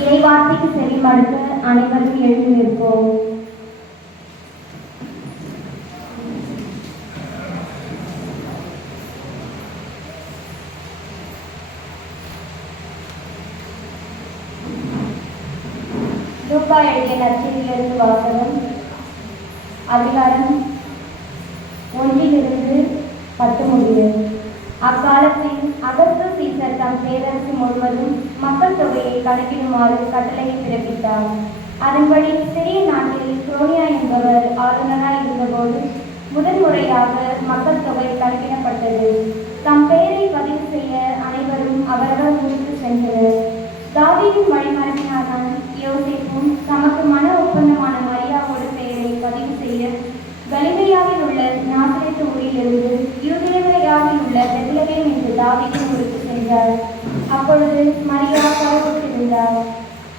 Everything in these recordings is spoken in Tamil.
இறைவார்த்தைக்கு செவிமடுக்க அனைவரும் எழுந்து நிற்போம். லூக்கா எழுதிய நற்செய்தியிலிருந்து வாசகம். அதிகாரம் 1-10 முடிவு. அக்காலத்தில் அகஸ்து சீசர் தம் பேரரசு முழுவதும் மக்கள் தொகையை கணக்கிடுமாறு கட்டளையை பிறப்பித்தார். அதன்படி சிறிய நாட்டில் குரோனியா என்பவர் ஆளுநராய் இருந்தபோது முதன்முறையாக மக்கள் தொகை கணக்கிடப்பட்டது. தம் பெயரை பதிவு செய்ய அனைவரும் அவரவர் ஊருக்கு சென்றனர். தாவீதின் வழிமரபினான யோசேப்பும் தமக்கு மன ஒப்பந்தமான மரியாவோட பெயரை பதிவு செய்ய கலிலேயாவில் உள்ள நாசரேத்து ஊரிலிருந்து யூதேயாவில் உள்ள பெத்லகேம் என்று தாவீதின் ஊருக்கு சென்றார். அப்பொழுது மரியா கருவுற்றிருந்தார்.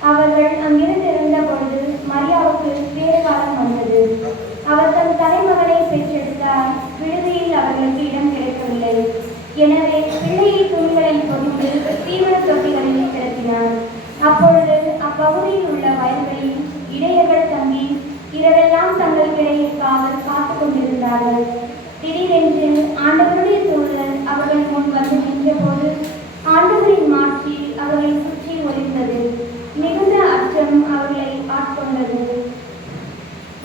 அவர்கள் அங்கிருந்து இருந்த பொழுது மரியாவுக்கு வேறு காலம் வந்தது. அவர் தன் தலைமகனை பெற்றெடுத்தார். விடுதியில் அவர்களுக்கு இடம் கிடைக்கவில்லை. எனவே பிள்ளையை துணிகளில் பொறிந்து தீவன தொட்டிகளில் கிடத்தினார். அப்பொழுது அப்பகுதியில் உள்ள வயல்களில் இடையர்கள் தங்கி இரவெல்லாம் தங்களுக்கிடையே காவல் காத்துக் கொண்டிருந்தார்கள். திடீரென்று ஆண்டவருடைய தூதர் அவர்கள் முன் வந்து நின்றபோது ஆண்டவரின் மாட்சி அவர்களை சுற்றி ஒலித்தது. மிகுந்த அச்சம் அவர்களை ஆட்கொண்டது.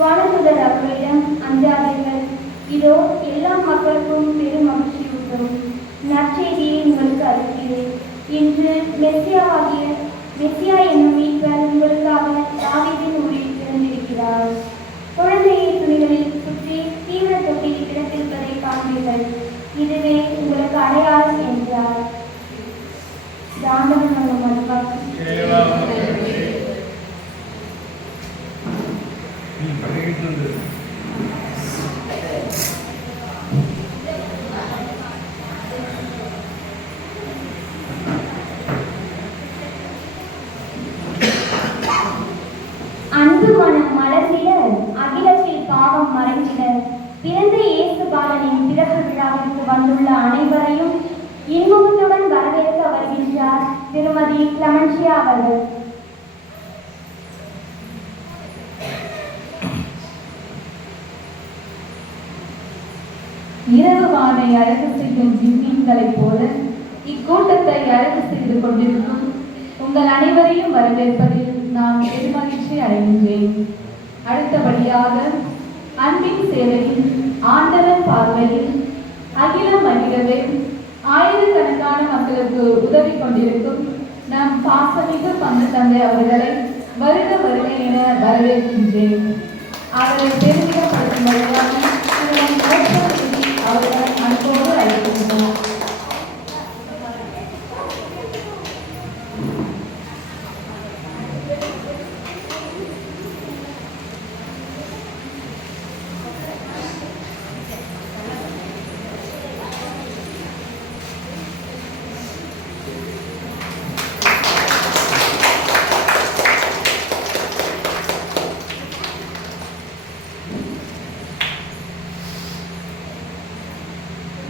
வானதூதர் அவர்களிடம், அஞ்சாதீர்கள், இதோ எல்லா மக்களுக்கும் பெரும் மகிழ்ச்சியூட்டும் நற்செய்தியை உங்களுக்கு அறிவிக்கிறேன். இன்று மெஸ்ஸியா என்னும் மீட்பர் உங்களுக்காக தாவீதின் ஊரில் பிறந்திருக்கிறார். குழந்தையை துணிகளில் சுற்றி தீவன தொட்டியில் கிடத்திருப்பதை காண்பீர்கள். இதுவே உங்களுக்கு அடையாளம் என்றார். ஆண்டவன் நம்ம மனவாக்கு. அன்பு மனம் மலர்ந்திட, அகிலத்தில் பாவம் மறைந்திட, பிறந்த இயேசு பாலனின் பிறப்பு விழாவிற்கு வந்துள்ள அனைவரையும் இன்முகத்துடன் வரவேற்க வருகின்றார் திருமதி கிளமென்சியா அவர்கள். இரவு வானை அழகு செய்யும் விண்மீன்களைப் போல இக்கூட்டத்தை அழகு செய்து கொண்டிருக்கும் உங்கள் அனைவரையும் வரவேற்பதில் நான் பெருமகிழ்ச்சி அடைகின்றேன். அடுத்தபடியாக அன்பின் சேவையில் ஆண்டவன் பார்வையில் அகிலம் மகிழவே ஆயிரக்கணக்கான மக்களுக்கு உதவி கொண்டிருக்கும் நம் பாசமிகு பங்கு தந்தை அவர்களை வருக வருக என வரவேற்கின்றேன். அவரை பெருமிதப்படுத்தும் வழியாக அவர்களை அன்போடு அழைக்கின்றோம்.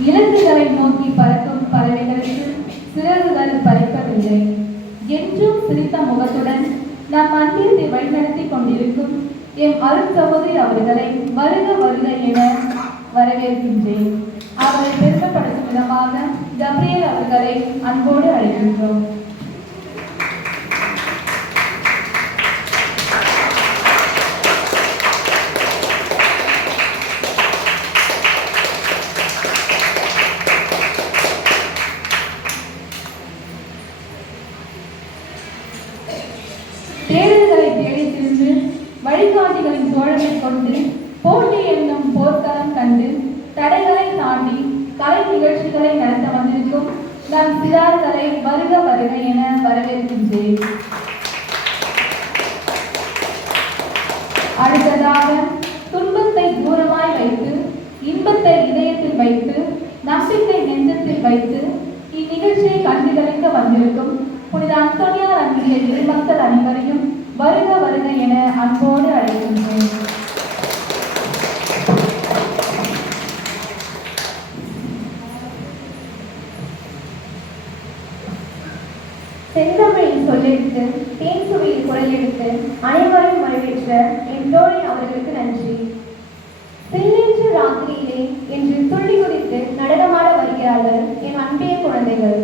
இலக்குகளை நோக்கி பறக்கும் பறவைகளுக்கு சிறகுகள் பறிப்பதில்லை. என்றும் சிரித்த முகத்துடன் நம் மந்திரத்தை வழிநடத்தி கொண்டிருக்கும் எம் அருள் சகோதரி அவர்களை வருக வருக என வரவேற்கின்றேன். அவரை பெருமைப்படுத்தும் விதமாக கப்ரியேல் அவர்களை அன்போடு அழைக்கின்றோம். தேடல்களை தேடி திரிந்து வழிகாட்டிகளின் தோழமை கொண்டு போட்டி என்னும் போர்க்களம் கண்டு தடைகளை தாண்டி கலை நிகழ்ச்சிகளை நடத்த வந்திருக்கும் நம் சிறார்களை வருக வருக என வரவேற்கின்றேன். அடுத்ததாக துன்பத்தை தூரமாய் வைத்து இன்பத்தை இதயத்தில் வைத்து நம்பிக்கை நெஞ்சத்தில் வைத்து இந்நிகழ்ச்சியை கண்டுகளிக்க வந்திருக்கும் புனித அந்தோனியார் அன்பிய இறைமக்கள் அனைவரையும் வருக வருக என அன்போடு அழைக்கின்றேன். செந்தமிழில் சொல்லெடுத்து தேன் சுவையில் குரல் எடுத்து அனைவரையும் வரவேற்ற என் தோழி அவர்களுக்கு நன்றி. சில்லென்ற ராத்திரியிலே என்று துள்ளி குதித்து நடனமாட வருகிறார்கள் என் அன்பைய குழந்தைகள்.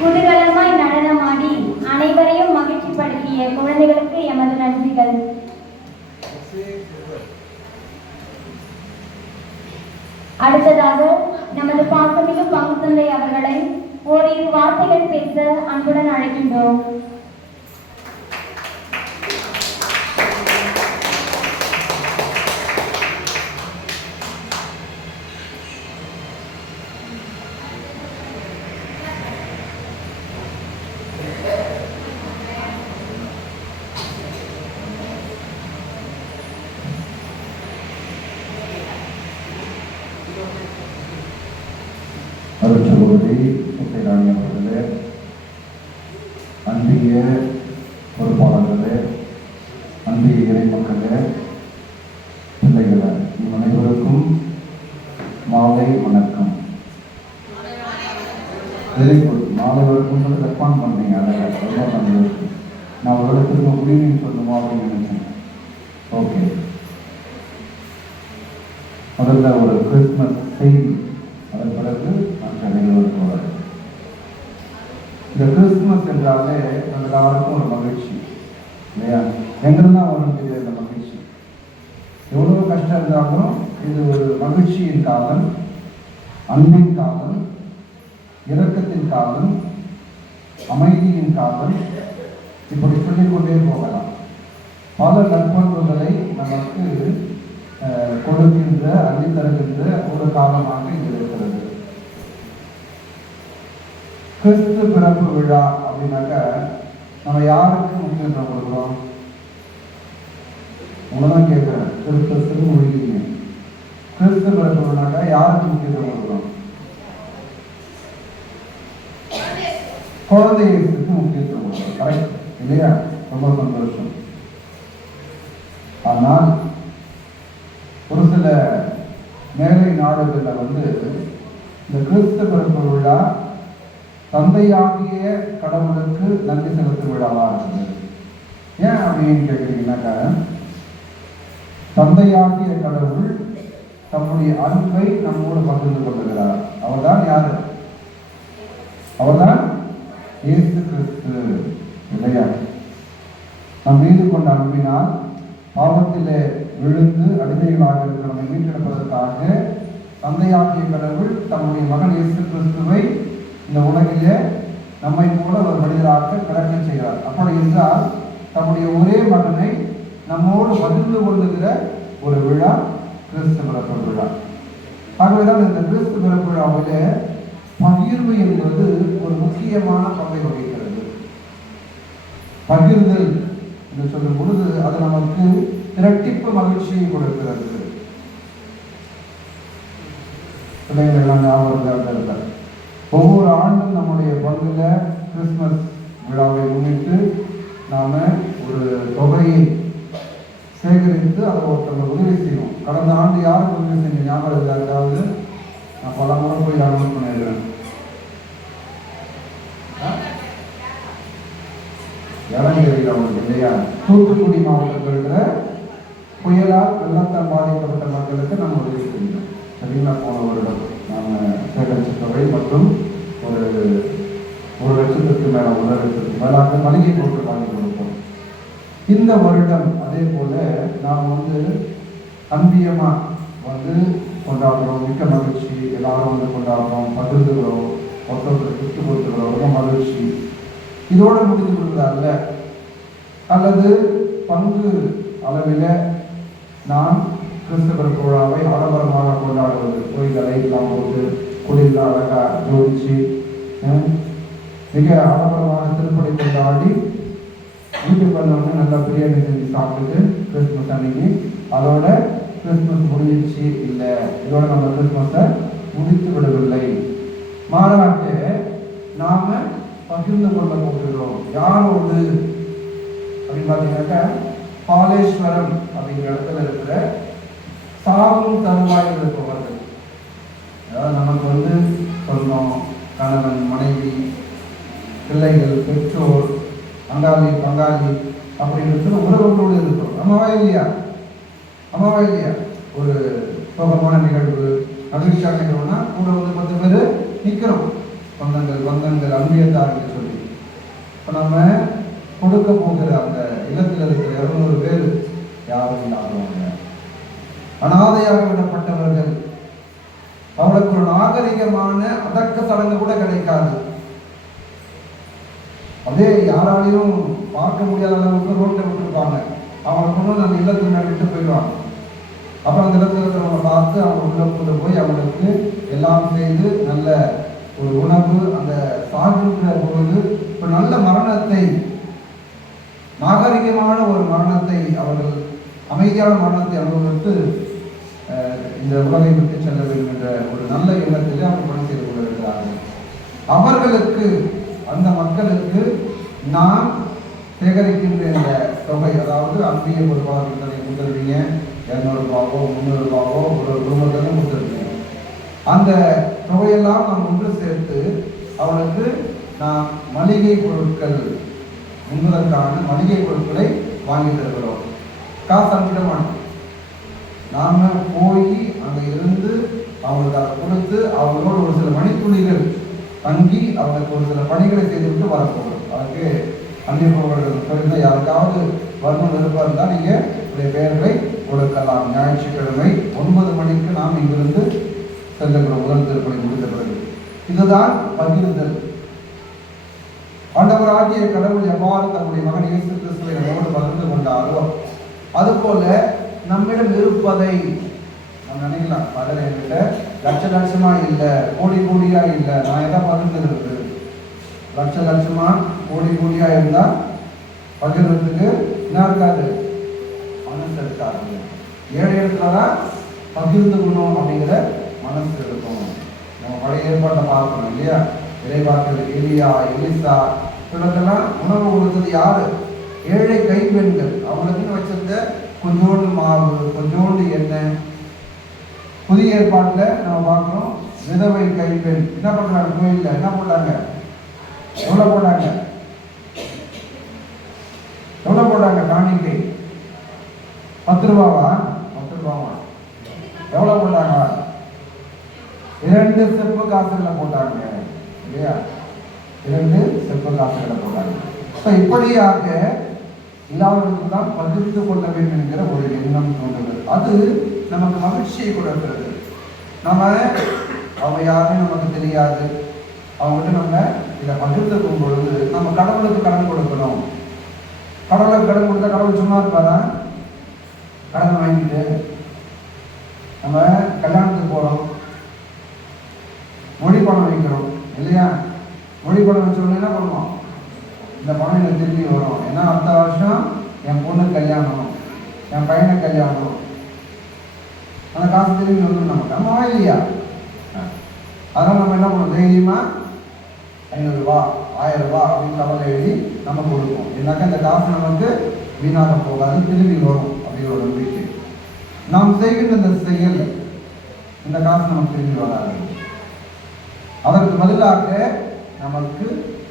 குதூகலமாய் நடனமாடி அனைவரையும் மகிழ்ச்சிப்படுத்திய குழந்தைகளுக்கு எமது நன்றிகள். அடுத்ததாக நமது பாசமிகு பங்கு தந்தை அவர்களை ஓரிரு வார்த்தைகள் பேச அன்புடன் அழைக்கின்றோம். அருட்சகோதரி சுசைராணி அவர்களே, அன்பிய பொறுப்பாளர்களே, அன்பிய இறை மக்களே, பிள்ளைகளே, உங்கள் அனைவருக்கும் மாலை வணக்கம். Very good. மாலை வணக்கம் ரெஸ்பாண்ட் பண்ணீங்க. அதை ரொம்ப சந்தோஷம். நான் ஒரு திரும்ப குடிநீர் சொல்லணுமா அப்படின்னு நினைச்சேன். ஓகே, முதல்ல ஒரு கிறிஸ்துமஸ் செய்தி, அதன் பிறகு இந்த கிறிஸ்துமஸ் என்றாலே நம்ம எல்லாருக்கும் ஒரு மகிழ்ச்சி இல்லையா? எங்கெல்லாம் வரும் தெரியாது இந்த மகிழ்ச்சி. எவ்வளவு கஷ்டம் இருந்தாலும் இது ஒரு மகிழ்ச்சியின் காலம், அன்பின் காலம், இரக்கத்தின் காலம், அமைதியின் காலம், இப்படி சொல்லிக்கொண்டே போகலாம். பல நற்பண்புகளை நமக்கு கொடுக்கின்ற, அள்ளித்தருகின்ற ஒரு காலமாக இது இருக்கிறது. கிறிஸ்து பிறப்பு விழா அப்படின்னாக்க நம்ம யாருக்கு முக்கியத்துவம் கொடுக்குறோம்? உங்களதான் கேட்கிறேன். கிறிஸ்து முடிக்கிறீங்க. கிறிஸ்து பிறப்பு விழாக்கா யாருக்கு முக்கியத்துவம் கொடுக்குறோம்? குழந்தைகளுக்கு முக்கியத்துவம் கொடுக்குறோம். கரெக்ட் இல்லையா? ரொம்ப சந்தோஷம். ஆனால் ஒரு சில மேலை நாடுகளில் இந்த கிறிஸ்து பிறப்பு விழா தந்தையாகிய கடவுளுக்கு நன்றி செலுத்தும் விழாவா இருக்குது. ஏன் அப்படின்னு கேட்குறீங்கன்னாக்கா, தந்தையாகிய கடவுள் தம்முடைய அன்பை நம்மோடு பகிர்ந்து கொள்ளுகிறார். அவர்தான் யாரு? அவர்தான் இயேசு கிறிஸ்து இல்லையா? நம் மீது கொண்ட அன்பினால் பாவத்திலே விழுந்து அடிமைகளாக இருக்கிற நம்மை மீட்டெடுப்பதற்காக தந்தையாகிய கடவுள் தம்முடைய மகன் இயேசு கிறிஸ்துவை இந்த உலகிலே நம்மை கூட ஒரு மனிதராக கடக்க செய்கிறார். அப்படி என்றால் தம்முடைய ஒரே மகனை நம்மோடு பகிர்ந்து கொள்ளுகிற ஒரு விழா கிறிஸ்து பிறப்பு விழா. ஆகவேதான் இந்த கிறிஸ்து பிறப்பு விழாவிலே பகிர்வு என்பது ஒரு முக்கியமான பங்கை வகிக்கிறது. பகிர்தல் என்று சொல்லும் பொழுது அது நமக்கு இரட்டிப்பு மகிழ்ச்சியை கொடுக்கிறது. பிள்ளைகள் ஞாபகம், ஒவ்வொரு ஆண்டும் நம்முடைய பங்குல கிறிஸ்துமஸ் விழாவை முன்னிட்டு நாம ஒரு தொகையை சேகரித்து அதை ஒருத்தவங்க உதவி செய்வோம். கடந்த ஆண்டு யாருக்கு உதவி செஞ்ச ஞாபகம் இல்லை? அதாவது நான் பல முறை போய் அனௌன்ஸ் பண்ணிடுறேன். இடம் தெரியல அவங்களுக்கு இல்லையா? தூத்துக்குடி மாவட்டத்தில் இருக்கிற புயலால் வெள்ளத்தால் பாதிக்கப்பட்ட மக்களுக்கு நம்ம உதவி செய்யணும். சரிங்களா? போன வருடம் நாம் சேகரித்த தொகை மற்றும் ஒரு 1 லட்சத்துக்கு மேலே 1.5 லட்சத்துக்கு மேலாக மளிகை பொருட்கள் வாங்கி கொடுப்போம். இந்த வருடம் அதே போல நாம் அன்பியமா கொண்டாடுறோம். மிக்க மகிழ்ச்சி. எல்லாரும் கொண்டாடுறோம், பகிர்ந்துகிறோம், ஒருத்தருக்கு கிஃப்ட் கொடுத்துக்கிறோம். ரொம்ப மகிழ்ச்சி. இதோடு முடிந்து கொடுக்குறதல்ல, அல்லது பங்கு அளவில் நாம் கிறிஸ்து பிறப்பு விழாவை ஆடம்பரமாக கொண்டாடுவது, கோயில் லைட்லாம் போட்டு குடியில் அழகா ஜோதிச்சு மிக ஆடம்பரமாக திருப்படி கொண்டாடி வீட்டுக்கு வந்தவொடனே நல்லா பிரியாணி செஞ்சு சாப்பிட்டுட்டு கிறிஸ்துமஸ் அன்னைக்கு அதோட கிறிஸ்துமஸ் முடிஞ்சிச்சு இல்லை, இதோட நம்ம கிறிஸ்துமஸை முடித்து விடவில்லை. மாறாக நாம பகிர்ந்து கொள்ள போகிறோம். யாரோடு அப்படின்னு பார்த்தீங்கன்னாக்கா, பாலேஸ்வரம் அப்படிங்கிற இடத்துல இருக்கிற சாகும் தருவாயில் இருப்பவர்கள். அதாவது நமக்கு சொந்தம், கணவன், மனைவி, பிள்ளைகள், பெற்றோர், அங்காளி, பங்காளி அப்படின்னு உறவுகளோடு இருக்கிறோம். அம்மாவா இல்லையா? அம்மாவா இல்லையா? ஒரு சோகமான நிகழ்வு, மகிழ்ச்சியான நிகழ்வுனா கூட 10 பேர் நிற்கிறோம். சொந்தங்கள் பந்தங்கள் அன்பியத்தார் என்று சொல்லி இப்போ நம்ம கொடுக்க போகிற அந்த இல்லத்தில் இருக்கிற 200 பேர் யாரும் இல்லாதவங்க, அனாதையாக விடப்பட்டவர்கள், அவளுக்கு ஒரு நாகரிகமான அடக்க சடங்கு கூட கிடைக்காது. அதே யாராலையும் பார்க்க முடியாத அளவுக்கு ரோட்டை விட்டுருப்பாங்க. அவங்களை கொண்டு அந்த இல்லத்துக்கு மேலே விட்டு போயிடுவாங்க. அப்புறம் அந்த இடத்துல இருக்கிறவங்க பார்த்து அவங்க உள்ள கொண்டு போய் அவங்களுக்கு எல்லாம் செய்து நல்ல ஒரு உணவு அந்த சாகின்ற பொழுது இப்போ நல்ல மரணத்தை, நாகரிகமான ஒரு மரணத்தை அவர்கள் அமைதியான மரணத்தை அனுபவித்து இந்த உலகை விட்டு செல்ல வேண்டும் என்ற ஒரு நல்ல எண்ணத்திலே அவர் பணி செய்து கொண்டிருக்கிறார்கள். அவர்களுக்கு, அந்த மக்களுக்கு நான் சேகரிக்கின்ற இந்த தொகை, அதாவது அன்பிய பொறுப்பாளர்கள் கொடுத்துருக்கீங்க, 200 ரூபாவோ 300 ரூபாவோ ஒரு குடும்பத்திலும் கொடுத்துருக்கீங்க. அந்த தொகையெல்லாம் நாம் ஒன்று சேர்த்து அவளுக்கு நான் மளிகை பொருட்கள், உண்பதற்கான மளிகை பொருட்களை வாங்கி தருகிறோம். காசு அனுப்பிட மாட்டோம். நாம் போய் அங்கே இருந்து அவங்களுக்கு அதை கொடுத்து அவங்களோட ஒரு சில மணித்துளிகள் தங்கி அவங்களுக்கு ஒரு சில பணிகளை செய்துவிட்டு வரப்போகிறோம். அதுக்கு அன்பியவர்கள் சொல்லியிருந்தால் யாருக்காவது வரணும் விருப்பம் இருந்தால் நீங்கள் உடைய பெயர்களை கொடுக்கலாம். ஞாயிற்றுக்கிழமை 9 மணிக்கு நாம் இங்கிருந்து செல்லுகிறோம். முதல் திருப்பணி முடிந்த பிறகு இதுதான் பகிர்ந்தல். ஆண்டவராகிய கடவுள் எவ்வாறு தன்னுடைய மகன் இயேசு கிறிஸ்துவை நம்மோடு பகிர்ந்து கொண்டாரோ அதுபோல நம்மிடம் இருப்பதை நம்ம நினைக்கலாம். பலர் என்கிட்ட லட்ச லட்சமா இல்லை, கோடி கோடியா இல்லை, நான் எதை பகிர்ந்துருக்கு. லட்ச லட்சமா கோடி கோடியா இருந்தா பகிர்றதுக்கு என்ன இருக்காது, மனசு இருக்காது. ஏழு இடத்துலதான் பகிர்ந்துக்கணும் அப்படிங்கிற மனசு இருக்கும். நம்ம பழைய ஏற்பாட்டை பார்க்கணும் இல்லையா? இறைவாக்கள் எலியா, எலிசா இவர்களுக்கெல்லாம் உணவு கொடுத்தது யாரு? ஏழை கைப்பெண்கள். அவங்களுக்குன்னு வச்சிருந்த கொஞ்சோண்டு மாவு, கொஞ்சோண்டு எண்ணெய். புதிய ஏற்பாட்டில் நம்ம பார்க்குறோம், விதவை கைப்பெண் என்ன பண்றாங்க? கோயிலில் என்ன போட்டாங்க? எவ்வளோ போட்டாங்க? எவ்வளோ போட்டாங்க காணிக்கை? 10 ரூபாவா? 10 ரூபாவா? எவ்வளோ போட்டாங்க? 2 செப்பு காசுகளை போட்டாங்க இல்லையா? 2 செப்பு காசுகளை போட்டாங்க. ஸோ இப்படியாக இல்லாதவர்களுக்கு தான் பகிர்ந்து கொள்ள வேண்டும் என்கிற ஒரு எண்ணம் தோன்றுகிறது. அது நமக்கு மகிழ்ச்சியை கொடுக்கிறது. நம்ம அவங்க யாருன்னு நமக்கு தெரியாது, அவங்ககிட்ட நம்ம இதை பகிர்ந்துக்கும் பொழுது நம்ம கடவுளுக்கு கடன் கொடுக்கணும். கடவுளுக்கு கடன் கொடுத்தா கடவுள் சும்மா இருப்பாரா? கடன் வாங்கிட்டு நம்ம கல்யாணத்துக்கு போகிறோம், மொழி பணம் வைக்கிறோம் இல்லையா? மொழி பணம் வச்சோம்னா என்ன பண்ணுவோம்? இந்த பணம் எனக்கு திரும்பி வரும். ஏன்னா அடுத்த வருஷம் என் பொண்ணுக்கு கல்யாணம், என் பையனுக்கு கல்யாணம், அந்த காசு திரும்பி வந்துடும் நமக்கு. ஆமாவா இல்லையா? அதனால் நம்ம என்ன பண்ணுவோம்? தைரியமாக 500 ரூபா 1000 ரூபா அப்படின்னு கவலை எழுதி நம்ம கொடுப்போம். ஏன்னாக்கா இந்த காசு நமக்கு வீணாக போகாது, திரும்பி வரும் அப்படிங்கிற ஒரு நம்பிக்கை. நாம் செய்கின்ற இந்த செயல், இந்த காசு நமக்கு திரும்பி வராது. அதற்கு பதிலாக நமக்கு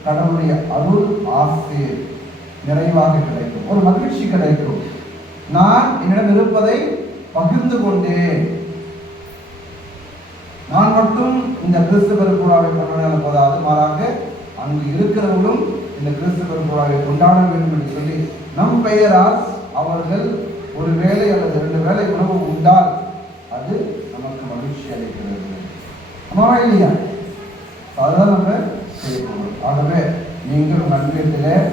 கடவுளுடைய அருள் ஆசை நிறைவாக கிடைக்கும், ஒரு மகிழ்ச்சி கிடைக்கும். நான் என்னிடம் இருப்பதை பகிர்ந்து கொண்டேன். நான் மட்டும் இந்த கிறிஸ்து பெருவிழாவை கொண்டாட போதாது, மாறாக அங்கு இருக்கிறவர்களும் இந்த கிறிஸ்து பெருவிழாவை கொண்டாட வேண்டும் என்று சொல்லி நம் பெயரால் அவர்கள் ஒரு வேளை அல்லது 2 வேளை உணவு உண்டால் அது நமக்கு மகிழ்ச்சி அளிக்கிறது. ஆமாவா இல்லையா? அதுதான் நம்ம செய்யணும். ஆகவே நீங்கள் உங்கள் அன்பியத்தில்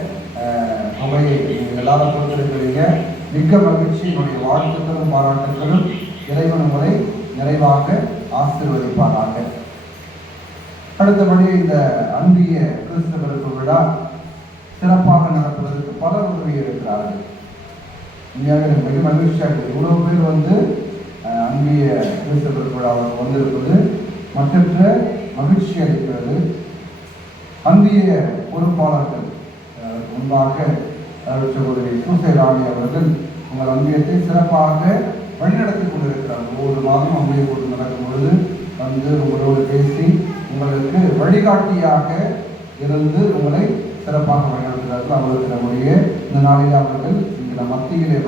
தொகையை நீங்கள் எல்லாரும் கொடுத்திருக்கிறீங்க. மிக்க மகிழ்ச்சி. என்னுடைய வாழ்த்துக்களும் பாராட்டுகளும் இறைவன் முறை நிறைவாக ஆசீர்வதிப்பாராக. அடுத்தபடி இந்த அன்பிய கிறிஸ்து பெருக்கு விழா சிறப்பாக நடப்பதற்கு பலர் உதவி இருக்கிறார்கள். இந்தியாவில் மிக மகிழ்ச்சியாக இருக்குது. இவ்வளோ பேர் அன்பிய கிறிஸ்து பெருக்கு விழாவுக்கு வந்திருப்பது மற்ற மகிழ்ச்சி அளிக்கிறது. அன்பிய பொறுப்பாளர்கள் முன்பாக சகோதரி சூசை ராணி அவர்கள் உங்கள் அன்பியத்தை சிறப்பாக வழிநடத்தி கொண்டிருக்கிறார்கள். ஒவ்வொரு மாதம் அன்பிய கூட்டம் நடக்கும் பொழுது உங்களோடு பேசி உங்களுக்கு வழிகாட்டியாக இருந்து உங்களை சிறப்பாக வழிநடத்துகிறார்கள். அவர்களுக்கு நம்முடைய இந்த நாளில் அவர்கள் இந்த மத்தியிலே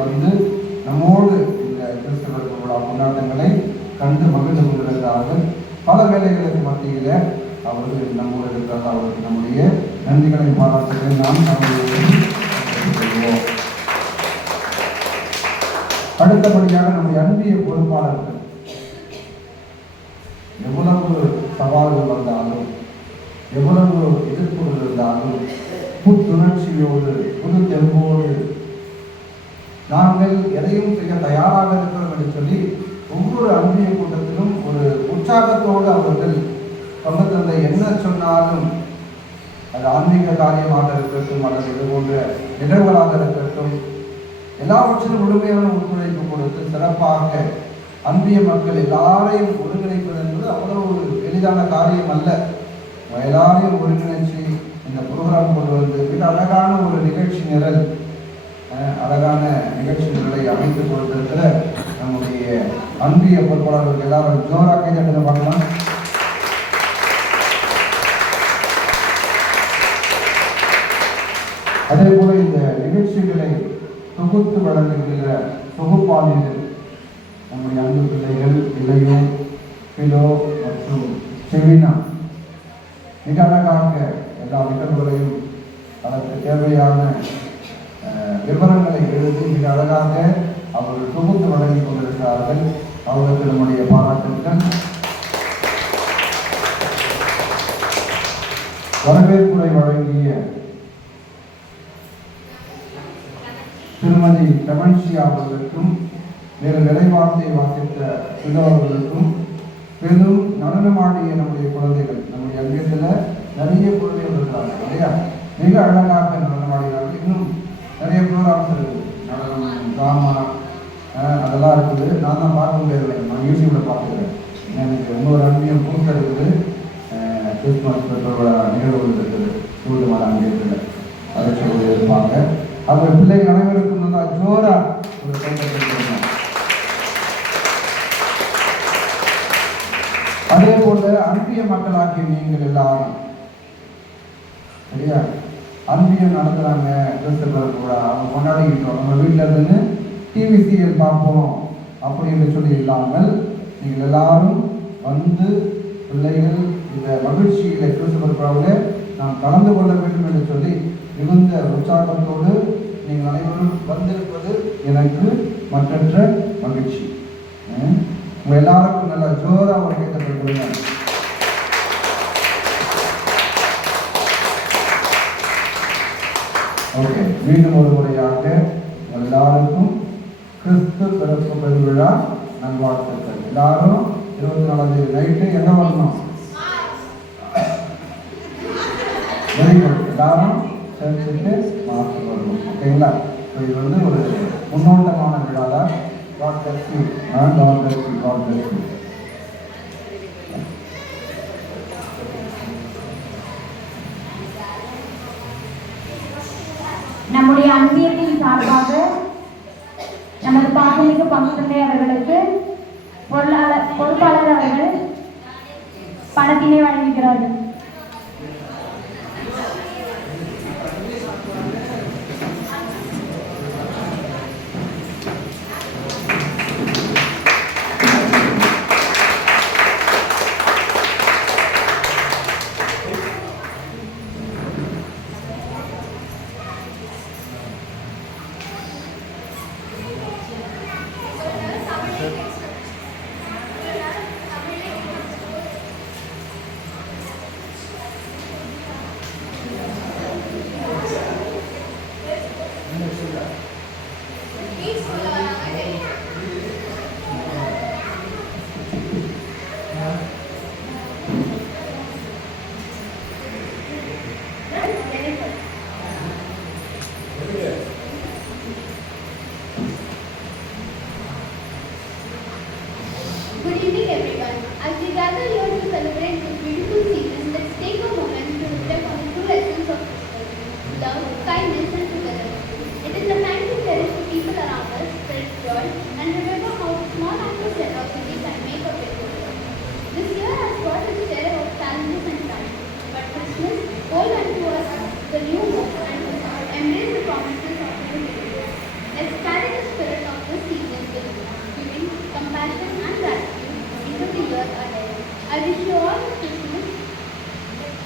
நம்மோடு இந்த கிறிஸ்தவ விழா கொண்டாட்டங்களை கண்டு மகிழ்ந்து கொண்டிருக்கிறார்கள். பல வேலைகளுக்கு மத்தியில் அவர்கள் நம்மோடு இருக்கிறார். அவருக்கு நம்முடைய நன்றிகளை பாராட்டுகளை நாம் கொள்வோம். அடுத்தபடியாக நம்முடைய அன்பிய பொறுப்பாளர்கள் எவ்வளவு சவால்கள் வந்தாலும் எவ்வளவு எதிர்ப்புகள் இருந்தாலும் புத்துணர்ச்சியோடு புது தெம்போடு நாங்கள் எதையும் செய்ய தயாராக இருக்கிறோம் என்று சொல்லி ஒவ்வொரு அன்பிய கூட்டத்திலும் ஒரு உற்சாகத்தோடு அவர்கள் பங்கு தந்தை என்ன சொன்னாலும் அது ஆன்மீக காரியமாக இருக்கட்டும் அல்லது இது போன்ற நிகழ்வுகளாக இருக்கட்டும் எல்லாவற்றிலும் முழுமையான ஒத்துழைப்பு கொடுத்து சிறப்பாக அன்பிய மக்கள் எல்லாரையும் ஒருங்கிணைப்பது என்பது அவ்வளவு எளிதான காரியம் அல்ல. எல்லாரையும் ஒருங்கிணைச்சு இந்த ப்ரோக்ராம் கொண்டு வந்து மிக அழகான ஒரு நிகழ்ச்சி நிரல் அழகான நிகழ்ச்சி நிரலை அமைத்துக் கொடுத்திருக்கிற நம்முடைய அன்பிய பொறுப்பாளர்கள் எல்லாரும் ஜோராக கைதட்டுங்க பார்க்கலாம். அதே போல இந்த நிகழ்ச்சிகளை தொகுத்து வழங்குகிற தொகுப்பாளிகள் நம்முடைய அன்பு பிள்ளைகள் இளையோ பிலோ மற்றும் செவினா மிக அழகாக எல்லா நிகழ்வுகளையும் அதற்கு தேவையான விவரங்களை எழுதி மிக அழகாக அவர்கள் தொகுத்து வழங்கி கொண்டிருக்கிறார்கள். அவர்களுக்கு நம்முடைய பாராட்டுகள். வரவேற்புரை வழங்கிய திருமதி கமன்ஷியா அவர்களுக்கும் மேலும் நிறைவார்த்தை வாசித்த சிலவர்களுக்கும் பெரும் நடனமாடிய நம்முடைய குழந்தைகள் நம்முடைய அங்கத்தில் நிறைய குழந்தைகள் இருக்கிறாங்க இல்லையா, மிக அழகாக நடனமாடினார்கள். இன்னும் நிறைய ப்ரோக்ராம்ஸ் இருக்குது, நடனம் ட்ராமா அதெல்லாம் இருக்குது. நான் தான் பார்க்க முடியாது, நான் யூடியூப்பில் பார்த்துக்கிறேன். எனக்கு இன்னொரு அன்பியம் பூசை இருக்குது, கிறிஸ்துமஸ் நிகழ்வுகள் இருக்குது சூடு மலை அங்கேயத்தில் அதை சொல்லி இருப்பாங்க. அவர் பிள்ளைகள் அனைவருக்கும் நல்லா ஜோரா ஒரு கைப்பற்றிருக்காங்க. அதே போல அன்பிய மக்களாகிய நீங்கள் எல்லாரும் சரியா அன்பியம் நடத்துறாங்க. கிறிஸ்தவர்கள் கூட அவங்க கொண்டாடிக்கிட்டோம், நம்ம வீட்டில் இருந்துன்னு டிவி சீரியல் பார்ப்போம் அப்படின்னு சொல்லி இல்லாமல் நீங்கள் எல்லாரும் வந்து பிள்ளைகள் இந்த மகிழ்ச்சியில கிறிஸ்தவர்களாவில் நாம் கலந்து கொள்ள வேண்டும் என்று சொல்லி மிகுந்த உற்சாகத்தோடு நீங்கள் அனைவரும் வந்திருப்பது எனக்கு மற்றற்ற மகிழ்ச்சி. உங்க எல்லாருக்கும் நல்லா ஜோரா ஒரு கேட்கப்படுங்க. ஓகே, மீண்டும் ஒரு முறையாக எல்லாருக்கும் கிறிஸ்து பிறப்பு பெருவிழா நல்வாழ்த்துக்கள். எல்லாரும் 24ஆம் தேதி நைட்டு எங்க வரணும்? வெரி குட், எல்லாரும் சர்ச்சுக்கு மாற்று வரணும். ஓகேங்களா? இது வந்து ஒரு முன்னோட்டமான விழா தான். God bless you. God bless you. God bless you. நம்முடைய அன்பியத்தின் சார்பாக நமது பாசமிகு பங்குத்தந்தை அவர்களுக்கு பொறுப்பாளர் அவர்கள் பணத்தினை வழங்குகிறார்கள்.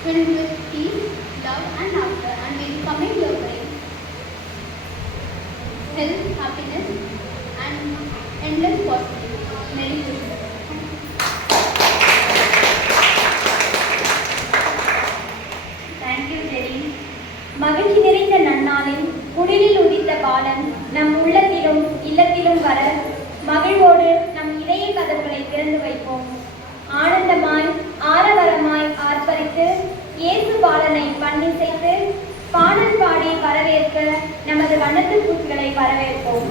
filled with peace, love and laughter, and will come in your way. Health, happiness and endless possibilities. Merry Christmas. Thank you, Jerry. மகிழ்ச்சி நிறைந்த நன்னாளில் குடிலில் உதித்த பாலன் நம் உள்ளத்திலும் இல்லத்திலும் வர மகிழ்வோடு நம் இதய கதவுகளை திறந்து வைப்போம். ஆனந்தமாய் ஆரவரமாய் ஆர்ப்பரித்து இயேசு பாலனை பண்ணிசைத்து பாடல் பாடி வரவேற்க நமது வண்ணத்து பூச்சிகளை வரவேற்போம்.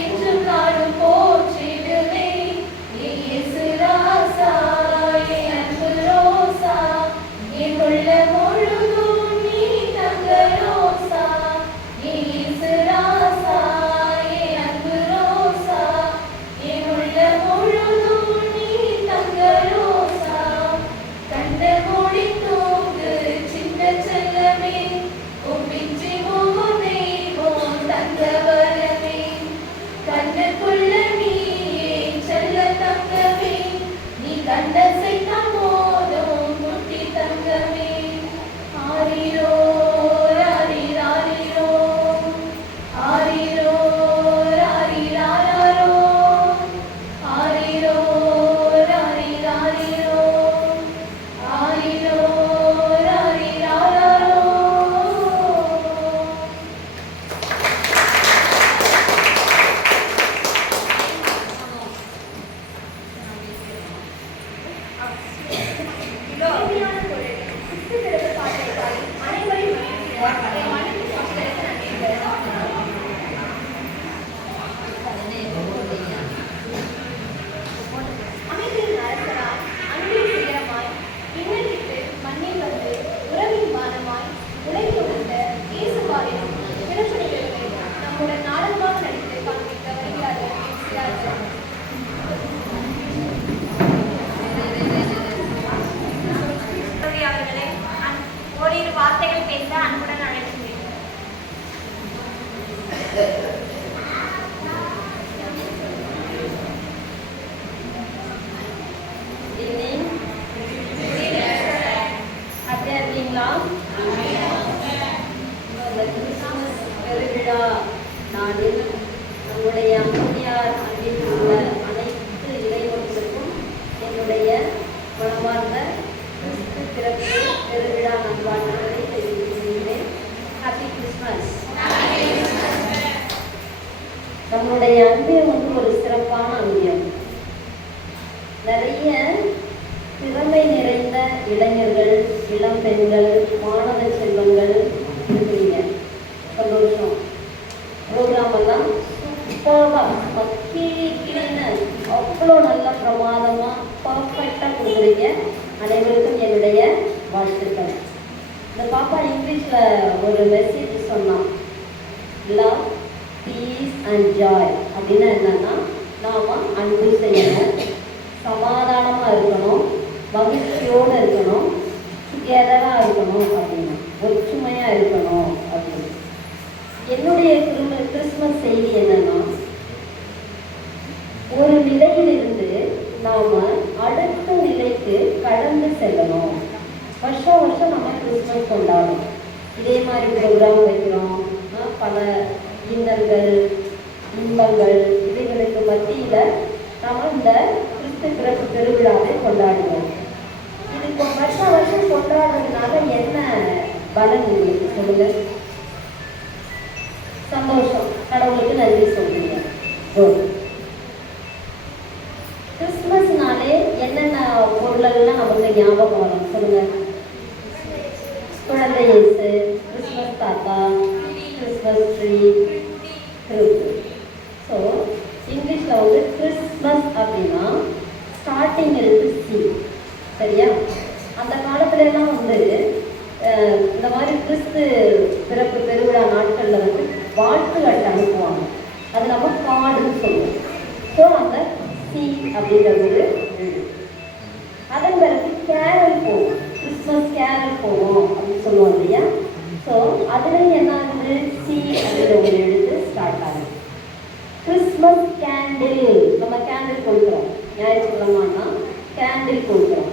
என்றும் நாடும் போற்றிடுவே இயேசு ராசா நம்முடன் நாடகமாக நடித்து காண்பிக்க வருகிறார்கள் சிராஜன். அவர்களை ஓரிரு வார்த்தைகள் பேச அன்புடன் அழைக்கிறேன். பெருவிழா நாளில் நம்முடைய அம்மையார் அன்பில் உள்ள அனைத்து இறைவர்களுக்கும் என்னுடைய மனமார்ந்த கிறிஸ்து பிறப்பு பெருவிழா நல்வாழ்த்துக்களை தெரிவிக்கின்றேன். Happy Christmas. நம்முடைய அன்பியம் ஒரு சிறப்பான அன்பியம். நிறைய திறமை நிறைந்த இளைஞர்கள், இளம் பெண்கள், மாணவ செல்வங்கள் இருக்கிறீங்க. சந்தோஷம். ப்ரோக்ராம் எல்லாம் சூப்பராக கிளின்னு அவ்வளோ நல்ல பிரமாதமாக பர்ஃபெக்டாக கொடுக்குறீங்க. அனைவருக்கும் என்னுடைய வாழ்த்துக்கள். இந்த பாப்பா இங்கிலீஷில் ஒரு மெசேஜ் சொன்னான், லவ், பீஸ் அண்ட் ஜாய். அப்படின்னா என்னன்னா, நாம் அன்பு செய்யணும், சமாதானமாக இருக்கணும், மகிழ்ச்சியோடு இருக்கணும், டுகெதராக இருக்கணும், அப்படின்னா ஒற்றுமையாக இருக்கணும் அப்படின்னு. என்னுடைய கிறிஸ்மஸ் செய்தி என்னன்னா, ஒரு நிலையிலிருந்து நாம் அடுத்த நிலைக்கு கடந்து செல்லணும். வருஷம் வருஷம் நம்ம கிறிஸ்மஸ் கொண்டாடும். இதே மாதிரி ப்ரோக்ராம் வைக்கிறோம். பல இன்னல்கள், இன்பங்கள் இவைகளுக்கு மத்தியில் நாம் இந்த கிறிஸ்து பிறப்பு பெருவிழாவை கொண்டாடுவோம். இது வருஷம் வருஷம் கொண்டாடுறதுனால என்ன பலன் உங்களுக்கு சொல்லுங்க? சந்தோஷம். கடவுளுக்கு நன்றி சொல்றீங்க. கிறிஸ்துமஸ்னாலே என்னென்ன பொருளெல்லாம் நமக்கு ஞாபகம் வரும் சொல்லுங்க? குழந்தை இயேசு, கிறிஸ்மஸ் தாத்தா, கிறிஸ்மஸ் ட்ரீ, ஸோ இங்கிலீஷில் வந்து கிறிஸ்மஸ் அப்படின்னா ஸ்டார்டிங் இருக்கு சி. சரியா? அந்த காலத்துலலாம் வந்து இந்த மாதிரி கிறிஸ்து பிறப்பு பெருவிழா நாட்களில் வந்து வாழ்த்து அட்டை அனுப்புவாங்க. அது நம்ம கார்டுன்னு சொல்லுவோம். ஸோ அந்த சி அப்படின்றது ஒரு அதன் பிறகு கேரல் போவோம். கிறிஸ்மஸ் கேரல் போவோம் அப்படின்னு சொல்லுவோம் இல்லையா? ஸோ அதில் என்ன ஆகுது? சி அப்படின்ற ஒரு எழுத்து ஸ்டார்ட் ஆகுது. கிறிஸ்மஸ் கேண்டில், நம்ம கேண்டில் கொடுக்குறோம். ஞாயிற்றுக்கிழமைன்னா கேண்டில் கொடுக்குறோம்.